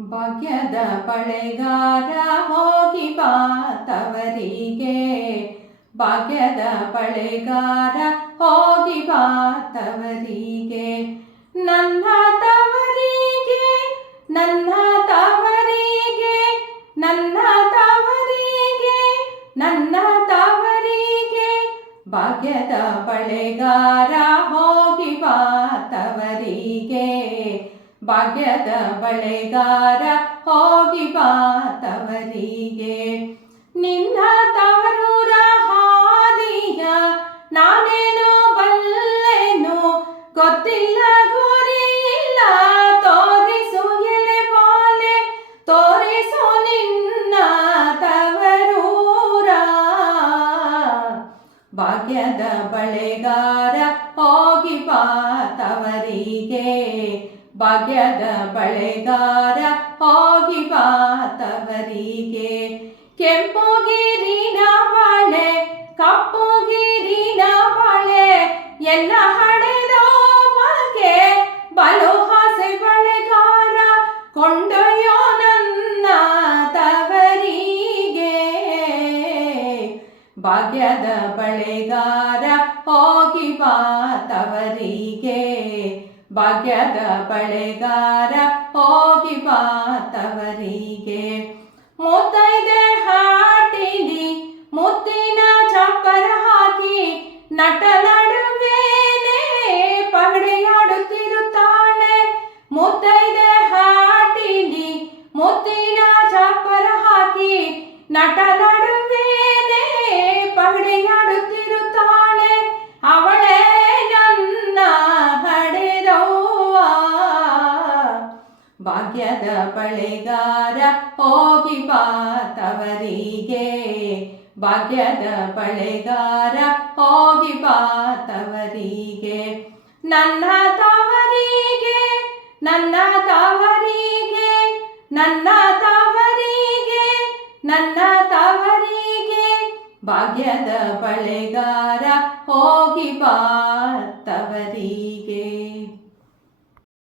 ಭಾಗ್ಯದ ಬಳೆಗಾರ ಹೋಗಿ ಬಾ ತವರಿಗೆ. ಭಾಗ್ಯದ ಬಳೆಗಾರ ಹೋಗಿ ಬಾ ತವರಿಗೆ. ನನ್ನ ತವರಿಗೆ, ನನ್ನ ತವರಿಗೆ, ನನ್ನ ತವರಿಗೆ, ನನ್ನ ತವರಿಗೆ. ಭಾಗ್ಯದ ಬಳೆಗಾರ ಹೋಗಿ ಬಾ ತವರಿಗೆ. ಭಾಗ್ಯದ ಬಳೆಗಾರ ಹೋಗಿ ಬಾ ತವರಿಗೆ. ನಿನ್ನ ತವರೂರ ಹಾದಿಯ ನಾನೇನು ಬಲ್ಲೆನು, ಗೊತ್ತಿಲ್ಲ ಗುರಿಯಿಲ್ಲ, ತೋರಿಸು ಎಲೆ ಬಾಲೆ, ತೋರಿಸು ನಿನ್ನ ತವರೂರ. ಭಾಗ್ಯದ ಬಳೆಗಾರ ಹೋಗಿ ಬಾ ತವರಿಗೆ. ಭಾಗ್ಯದ ಬಳೆಗಾರ ಹೋಗಿ ಬಾ ತವರಿಗೆ. ಕೆಂಪುಗಿರಿನ ಬಾಳೆ, ಕಪ್ಪುಗಿರಿನ ಬಾಳೆ, ಎಲ್ಲ ಹಡೆದೋವಗೆ ಬಲು ಹಸೆ ಬಳೆಗಾರ ಕೊಂಡೊಯ್ಯೋ ನನ್ನ ತವರಿಗೆ. ಭಾಗ್ಯದ ಬಳೆಗಾರ ಹೋಗಿ ಬಾ ತವರಿಗೆ. ಭಾಗ್ಯದ ಬಳೆಗಾರ ಹೋಗಿ ಬಾ ತವರಿಗೆ. ಮುತ್ತೈದೆ ಹಾಟಿಲಿ ಮುತ್ತಿನ ಚಪ್ಪರ ಹಾಕಿ ನಟ ನಡುವೇನೆ ಪಗಡೆಯಾಡುತ್ತಿರುತ್ತಾಳೆ. ಮುತ್ತೈದೆ ಹಾಟಿಲಿ ಮುತ್ತಿನ ಚಪ್ಪರ ಹಾಕಿ ನಟ ನಡುವೇನೆ ಪಗಡೆಯಾಡುತ್ತಿರುತ್ತಾಳೆ. ಅವಳೇ ನನ್ನ ಹಡೆದವ್ವ. ಭಾಗ್ಯದ ಬಳೆಗಾರ ಹೋಗಿ ಬಾ ತವರಿಗೆ. ಭಾಗ್ಯದ ಬಳೆಗಾರ ಹೋಗಿ ಬಾ ತವರಿಗೆ. ನನ್ನ ತವರಿಗೆ, ನನ್ನ ತವರಿಗೆ, ನನ್ನ ತವರಿಗೆ, ನನ್ನ ತವರಿಗೆ. ಭಾಗ್ಯದ ಬಳೆಗಾರ ಹೋಗಿ ಬಾ ತವರಿಗೆ.